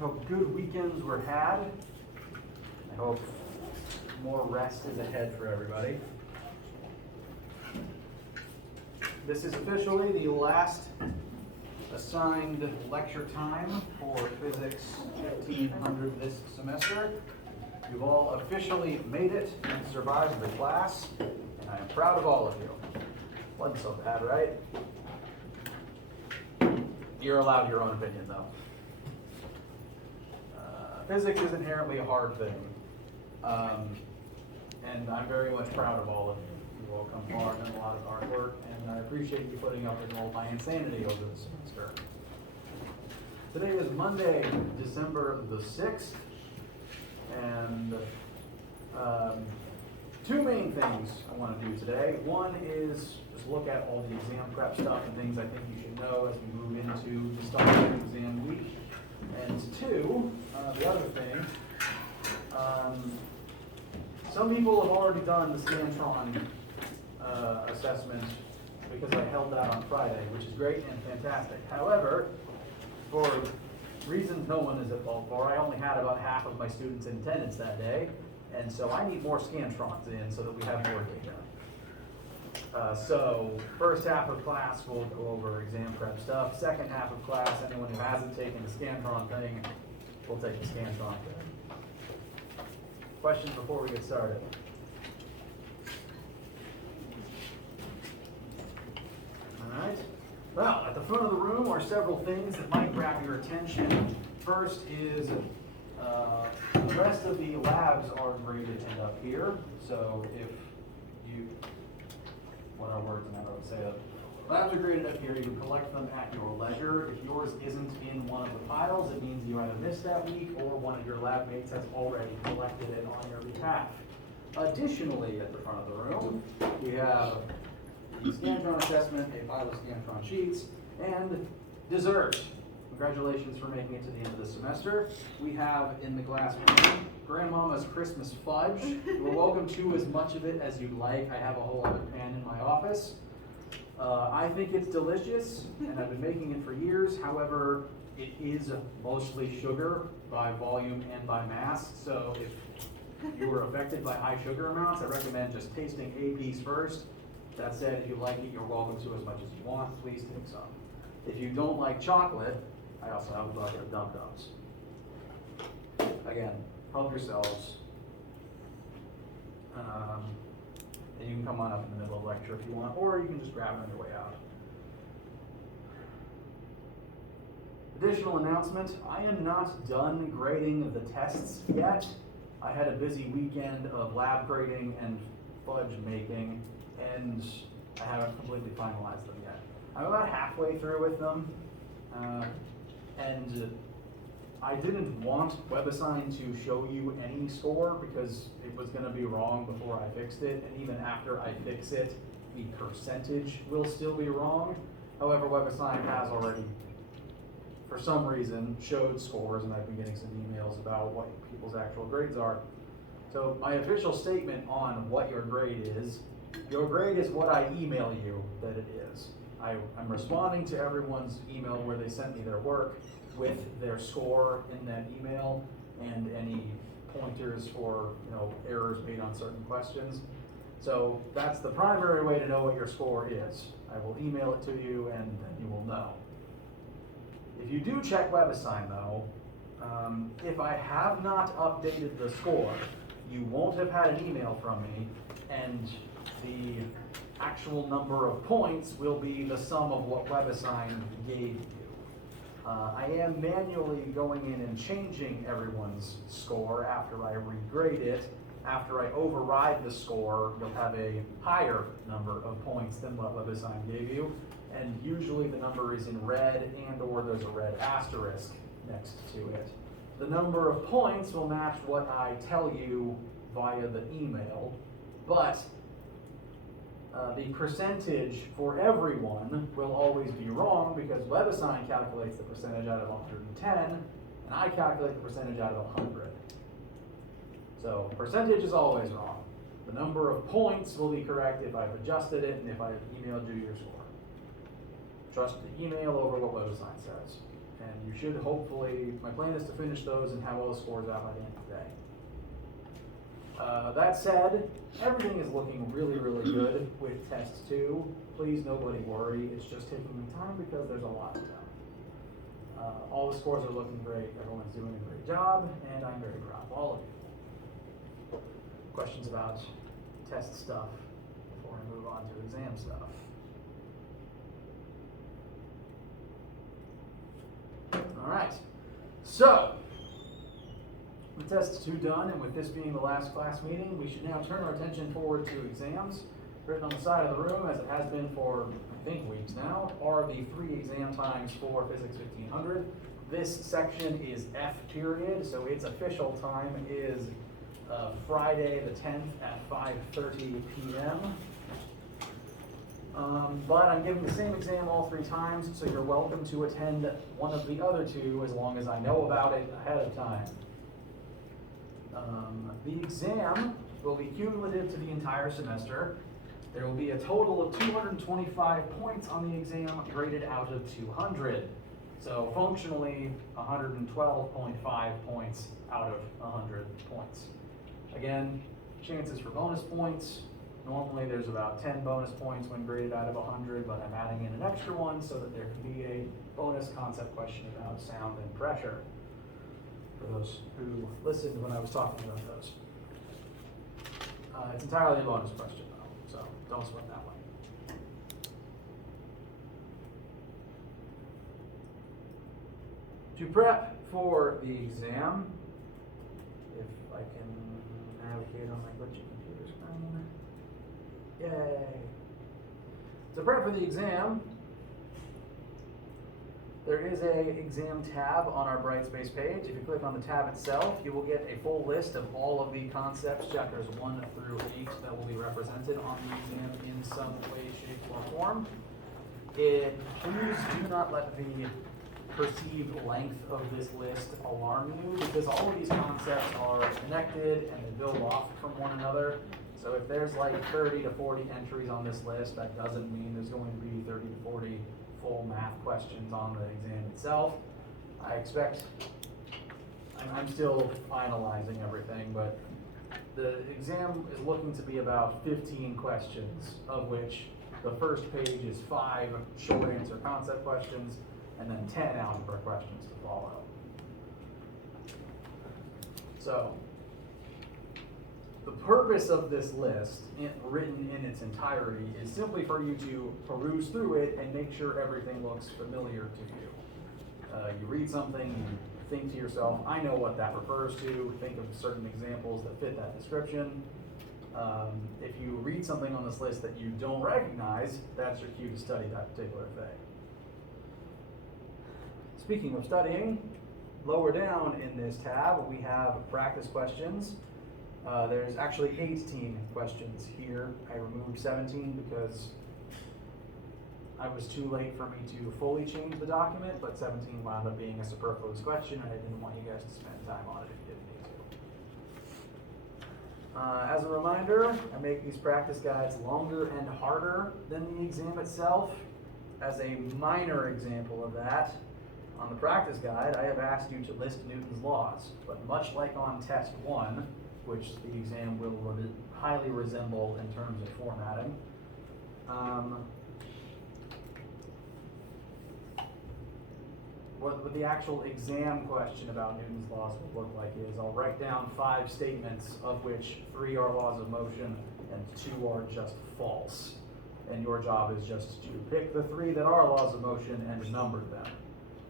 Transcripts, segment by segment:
hope good weekends were had. I hope more rest is ahead for everybody. This is officially the last assigned lecture time for Physics 1500 this semester. You've all officially made it and survived the class, and I am proud of all of you. Wasn't so bad, right? You're allowed your own opinion, though. Physics is inherently a hard thing, and I'm very much proud of all of you. You all come far and done a lot of hard work, and I appreciate you putting up with all my insanity over the semester. Today is Monday, December the 6th, and two main things I want to do today. One is just look at all the exam prep stuff and things I think you should know as we move into the start of the exam week. And two, the other thing, some people have already done the Scantron assessment because I held that on Friday, which is great and fantastic. However, for reasons no one is at fault for, I only had about half of my students in attendance that day, and so I need more Scantrons in so that we have more data. So first half of class, we'll go over exam prep stuff. Second half of class, anyone who hasn't taken the Scantron thing, we'll take the Scantron thing. Questions before we get started? All right. Well, at the front of the room are several things that might grab your attention. First is the rest of the labs are graded end up here. So if you, what are words and how do I say it? Labs are graded up here. You can collect them at your leisure. If yours isn't in one of the piles, it means you either missed that week or one of your lab mates has already collected it on your behalf. Additionally, at the front of the room, we have the Scantron assessment, a pile of Scantron sheets, and dessert. Congratulations for making it to the end of the semester. We have in the glass room Grandmama's Christmas fudge. You're welcome to as much of it as you'd like. I have a whole other pan in my office. I think it's delicious, and I've been making it for years. However, it is mostly sugar by volume and by mass. So if you were affected by high sugar amounts, I recommend just tasting a piece first. That said, if you like it, you're welcome to as much as you want. Please take some. If you don't like chocolate, I also have a bucket of Dum-Dums. Again, help yourselves. And you can come on up in the middle of the lecture if you want, or you can just grab it on your way out. Additional announcement, I am not done grading the tests yet. I had a busy weekend of lab grading and fudge making, and I haven't completely finalized them yet. I'm about halfway through with them, and I didn't want WebAssign to show you any score because it was going to be wrong before I fixed it, and even after I fix it, the percentage will still be wrong. However, WebAssign has already, for some reason, showed scores, and I've been getting some emails about what people's actual grades are. So my official statement on what your grade is what I email you that it is. I'm responding to everyone's email where they sent me their work with their score in that email and any pointers for errors made on certain questions. So that's the primary way to know what your score is. I will email it to you and then you will know. If you do check WebAssign though, if I have not updated the score, you won't have had an email from me, and the actual number of points will be the sum of what WebAssign gave you. I am manually going in and changing everyone's score after I regrade it. After I override the score, you'll have a higher number of points than what WebAssign gave you, and usually the number is in red and or there's a red asterisk next to it. The number of points will match what I tell you via the email, but the percentage for everyone will always be wrong because WebAssign calculates the percentage out of 110, and I calculate the percentage out of 100. So percentage is always wrong. The number of points will be correct if I've adjusted it and if I've emailed you your score. Trust the email over what WebAssign says. And you should hopefully, my plan is to finish those and have all the scores out by the end of the day. That said, everything is looking really, really good with test 2. Please, nobody worry. It's just taking time because there's a lot of them. All the scores are looking great. Everyone's doing a great job, and I'm very proud of all of you. Questions about test stuff before I move on to exam stuff? All right. So, with test 2 done, and with this being the last class meeting, we should now turn our attention forward to exams. Written on the side of the room, as it has been for, I think, weeks now, are the 3 exam times for Physics 1500. This section is F period, so its official time is Friday the 10th at 5:30 p.m. But I'm giving the same exam all 3 times, so you're welcome to attend one of the other 2 as long as I know about it ahead of time. The exam will be cumulative to the entire semester. There will be a total of 225 points on the exam, graded out of 200. So functionally, 112.5 points out of 100 points. Again, chances for bonus points. Normally there's about 10 bonus points when graded out of 100, but I'm adding in an extra one so that there can be a bonus concept question about sound and pressure, for those who listened when I was talking about those. It's entirely a bonus question though, so don't sweat that one. To prep for the exam, if I can navigate on my glitchy computer screen. Yay! To prep for the exam, there is a exam tab on our Brightspace page. If you click on the tab itself, you will get a full list of all of the concepts, chapters 1 through 8, that will be represented on the exam in some way, shape, or form. Please do not let the perceived length of this list alarm you, because all of these concepts are connected and they build off from one another. So if there's like 30 to 40 entries on this list, that doesn't mean there's going to be 30 to 40 full math questions on the exam itself. I expect, I'm still finalizing everything, but the exam is looking to be about 15 questions, of which the first page is 5 short answer concept questions, and then 10 algebra questions to follow. So, the purpose of this list, written in its entirety, is simply for you to peruse through it and make sure everything looks familiar to you. You read something, you think to yourself, I know what that refers to, think of certain examples that fit that description. If you read something on this list that you don't recognize, that's your cue to study that particular thing. Speaking of studying, lower down in this tab, we have practice questions. There's actually 18 questions here. I removed 17 because I was too late for me to fully change the document, but 17 wound up being a superfluous question, and I didn't want you guys to spend time on it if you didn't need to. As a reminder, I make these practice guides longer and harder than the exam itself. As a minor example of that, on the practice guide, I have asked you to list Newton's laws, but much like on test 1, which the exam will highly resemble in terms of formatting, what the actual exam question about Newton's laws will look like is I'll write down 5 statements, of which 3 are laws of motion and 2 are just false. And your job is just to pick the 3 that are laws of motion and number them.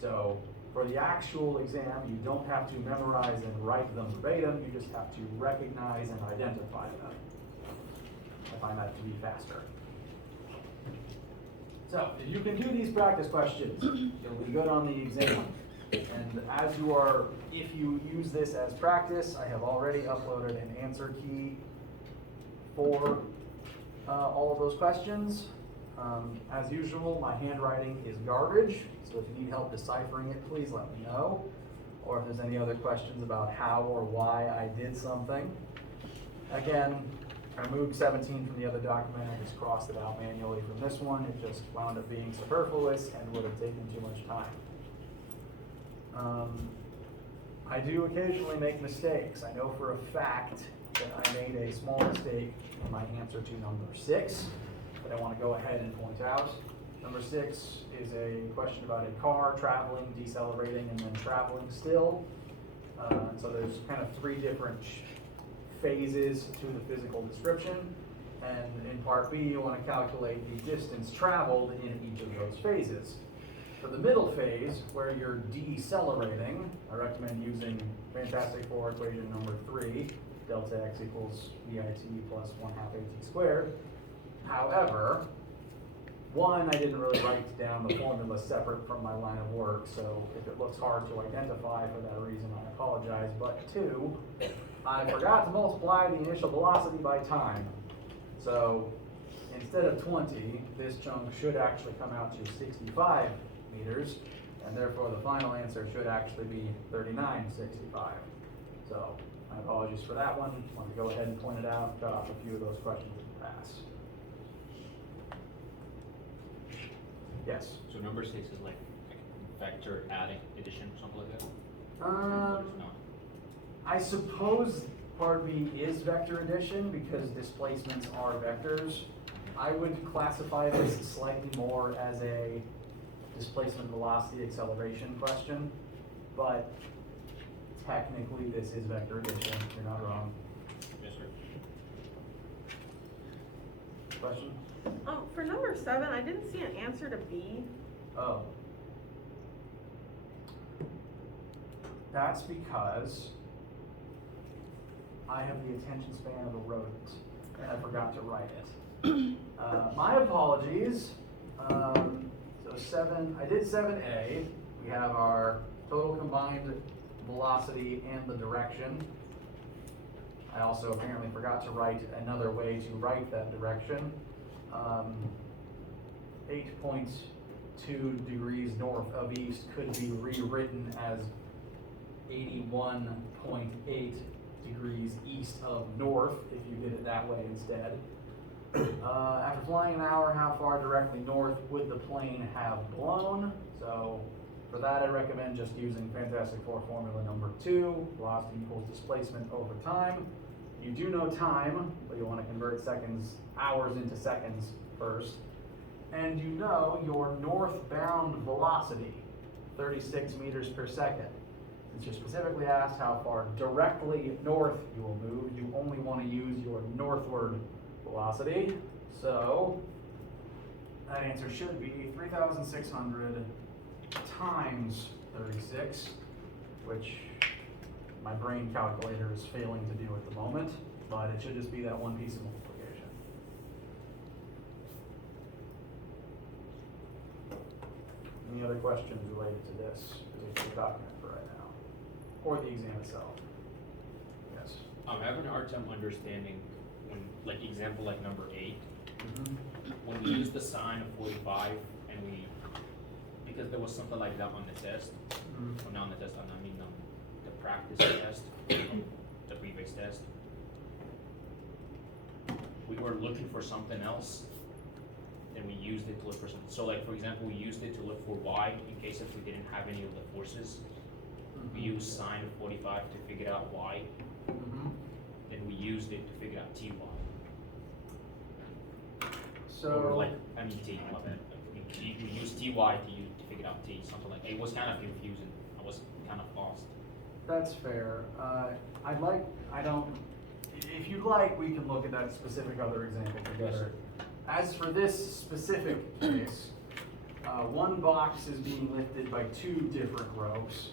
So for the actual exam, you don't have to memorize and write them verbatim, you just have to recognize and identify them. I find that to be faster. So if you can do these practice questions, you'll be good on the exam. And as you are, if you use this as practice, I have already uploaded an answer key for all of those questions. As usual, my handwriting is garbage, so if you need help deciphering it, please let me know. Or if there's any other questions about how or why I did something. Again, I removed 17 from the other document, I just crossed it out manually from this one. It just wound up being superfluous and would have taken too much time. I do occasionally make mistakes. I know for a fact that I made a small mistake in my answer to number 6 that I want to go ahead and point out. Number 6 is a question about a car traveling, decelerating, and then traveling still. So there's kind of 3 different phases to the physical description. And in part B, you want to calculate the distance traveled in each of those phases. For the middle phase, where you're decelerating, I recommend using Fantastic Four equation number 3, delta x equals VIT plus 1/2 AT squared. However, one, I didn't really write down the formula separate from my line of work, so if it looks hard to identify for that reason, I apologize. But 2, I forgot to multiply the initial velocity by time. So instead of 20, this chunk should actually come out to 65 meters, and therefore the final answer should actually be 3965. So my apologies for that one. I want to go ahead and point it out, cut off a few of those questions in the past. Yes? So number 6 is like vector adding, addition, something like that? No. I suppose part B is vector addition because displacements are vectors. I would classify this slightly more as a displacement velocity acceleration question, but technically this is vector addition. You're not wrong. Yes, sir. Question? For number 7, I didn't see an answer to B. Oh. That's because I have the attention span of a rodent, and I forgot to write it. My apologies. So 7, I did 7A. We have our total combined velocity and the direction. I also apparently forgot to write another way to write that direction. 8.2 degrees north of east could be rewritten as 81.8 degrees east of north, if you did it that way instead. After flying an hour, how far directly north would the plane have blown? So for that, I recommend just using Fantastic Four formula number 2, velocity equals displacement over time. You do know time, but you want to convert hours into seconds first. And you know your northbound velocity, 36 meters per second. Since you're specifically asked how far directly north you will move, you only want to use your northward velocity. So that answer should be 3,600 times 36, which my brain calculator is failing to do at the moment, but it should just be that one piece of multiplication. Any other questions related to this particular document for right now? Or the exam itself? Yes. I'm having a hard time understanding when, like example like number 8, when we use the sine of 45 and because there was something like that on the test, well not on the test, I mean the practice test, the pre-base test. We were looking for something else, and we used it to look for something. So like for example, we used it to look for y in case if we didn't have any of the forces. We used sine of 45 to figure out y, and we used it to figure out ty. So, or like, I mean t, my bad. We used ty to figure out t, something like that. It was kind of confusing. I was kind of lost. that's fair. If you'd like, we can look at that specific other example together. As for this specific case, one box is being lifted by 2 different ropes.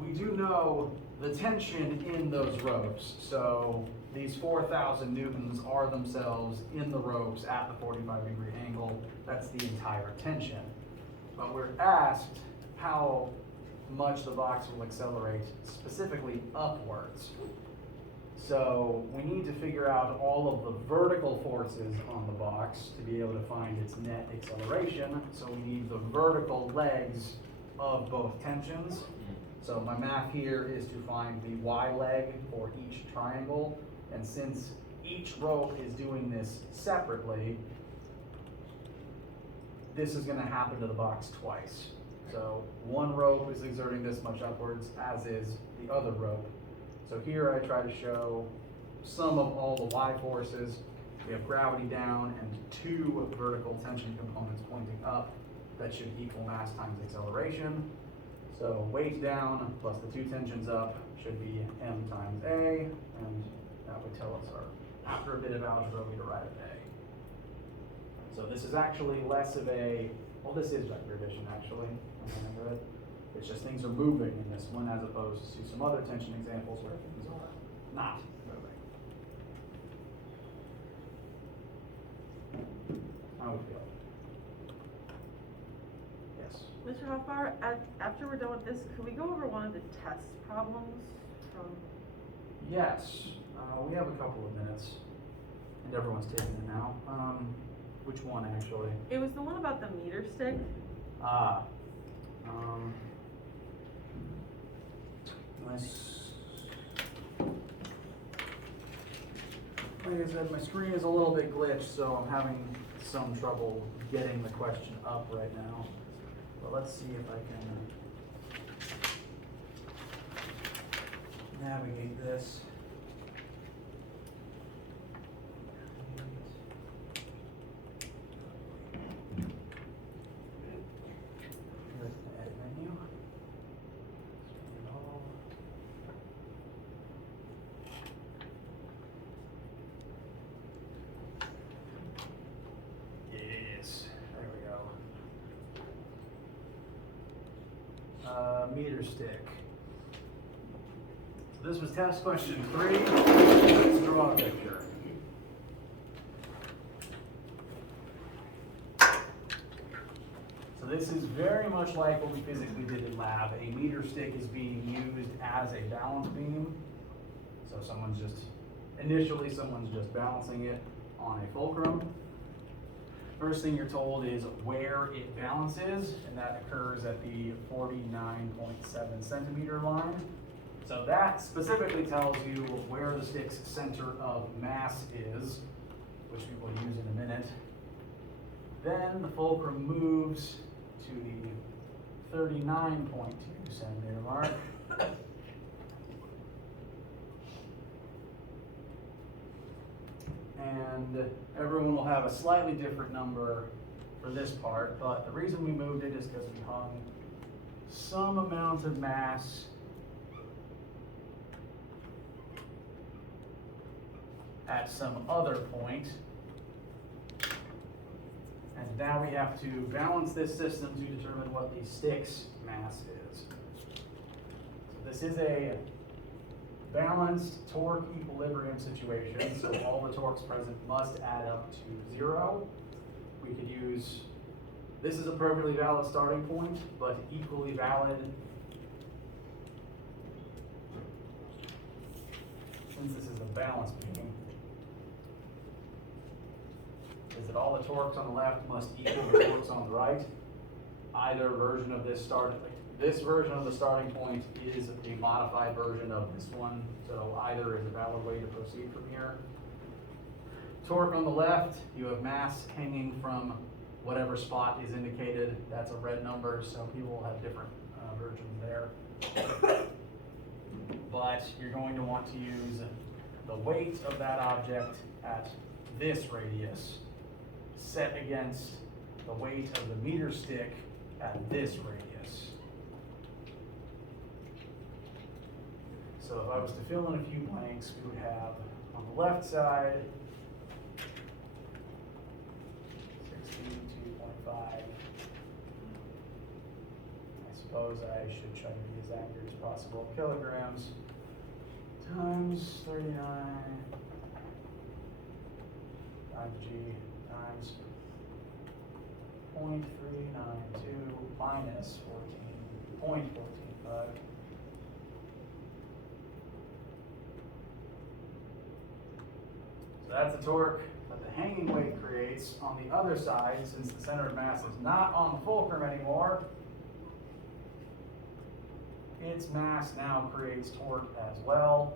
We do know the tension in those ropes, so these 4,000 newtons are themselves in the ropes at the 45-degree angle. That's the entire tension. But we're asked how much the box will accelerate, specifically upwards. So we need to figure out all of the vertical forces on the box to be able to find its net acceleration. So we need the vertical legs of both tensions. So my math here is to find the y leg for each triangle. And since each rope is doing this separately, this is going to happen to the box twice. So one rope is exerting this much upwards, as is the other rope. So here I try to show sum of all the Y forces. We have gravity down and two vertical tension components pointing up that should equal mass times acceleration. So weight down plus the two tensions up should be M times A, and that would tell us after a bit of algebra, we'd arrive at A. So this is actually less of a, well, this is vector addition actually. It's just things are moving in this one as opposed to some other tension examples where things are not moving. How would you feel? Yes. Mr. Hoffbauer, after we're done with this, could we go over one of the test problems from? Yes. We have a couple of minutes, and everyone's taking it now. Which one actually? It was the one about the meter stick. Like I said, my screen is a little bit glitched, so I'm having some trouble getting the question up right now. But let's see if I can navigate this. Meter stick. So this was test question 3. Let's draw a picture. So this is very much like what we physically did in lab. A meter stick is being used as a balance beam. So initially someone's just balancing it on a fulcrum. First thing you're told is where it balances, and that occurs at the 49.7 centimeter line. So that specifically tells you where the stick's center of mass is, which we will use in a minute. Then the fulcrum moves to the 39.2 centimeter mark. And everyone will have a slightly different number for this part, but the reason we moved it is because we hung some amount of mass at some other point. And now we have to balance this system to determine what the stick's mass is. So this is a balanced torque equilibrium situation, so all the torques present must add up to 0. We could use, this is a perfectly valid starting point, but equally valid, since this is a balance beam, is that all the torques on the left must equal the torques on the right. Either version of this this version of the starting point is a modified version of this one, so either is a valid way to proceed from here. Torque on the left, you have mass hanging from whatever spot is indicated. That's a red number, so people will have different versions there. But you're going to want to use the weight of that object at this radius set against the weight of the meter stick at this radius. So if I was to fill in a few blanks, we would have on the left side 62.5. I suppose I should try to be as accurate as possible. Kilograms times 39 times G times 0.392 minus 14.145. So that's the torque that the hanging weight creates. On the other side, since the center of mass is not on the fulcrum anymore, its mass now creates torque as well.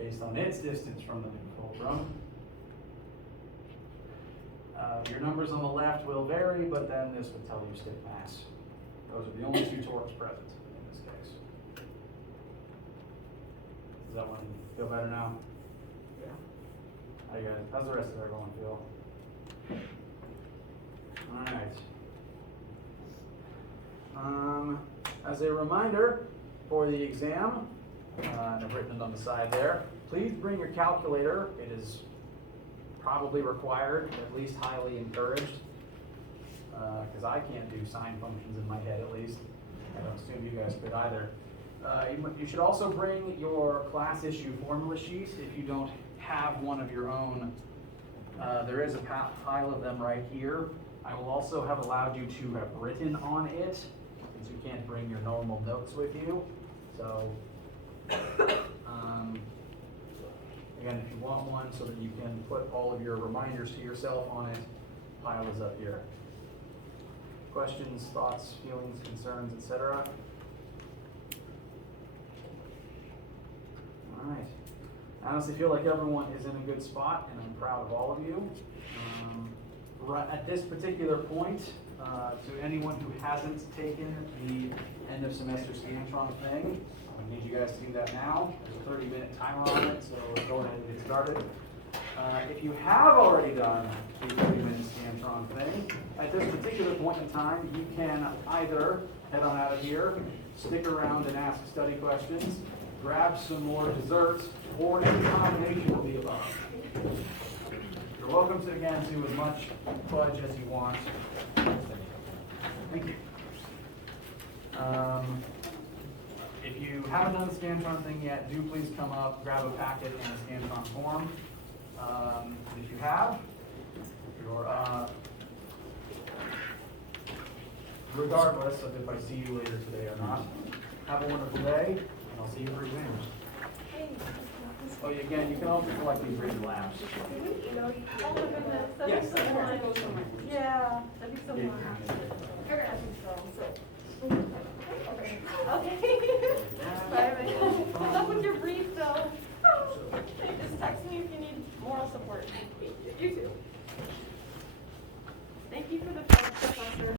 based on its distance from the new fulcrum. Your numbers on the left will vary, but then this would tell you stick mass. Those are the only two torques present in this case. Does that one feel better now? Yeah. How you guys, how's the rest of everyone feel? Alright. As a reminder for the exam, and I've written it on the side there, please bring your calculator. It is probably required, at least highly encouraged, because I can't do sine functions in my head at least. I don't assume you guys could either. You should also bring your class issue formula sheet if you don't have one of your own. There is a pile of them right here. I will also have allowed you to have written on it, since you can't bring your normal notes with you. So, again, if you want one so that you can put all of your reminders to yourself on it, pile is up here. Questions, thoughts, feelings, concerns, etc.? All right. I honestly feel like everyone is in a good spot, and I'm proud of all of you. Right at this particular point, to anyone who hasn't taken the end of semester Scantron thing, I need you guys to do that now. There's a 30-minute timer on it, so let's go ahead and get started. If you have already done the 30-minute Scantron thing, at this particular point in time, you can either head on out of here, stick around and ask study questions, grab some more desserts, or any combination of the above. You're welcome to, again, do as much fudge as you want. Thank you. If you haven't done the Scantron thing yet, do please come up, grab a packet and a Scantron form. If you have, regardless of if I see you later today or not, have a wonderful day, and I'll see you for exams. Oh, again, you can also collect these reading labs. Oh my goodness, that'd Yes. be so much. Yeah, that'd be so Yeah. much. Okay.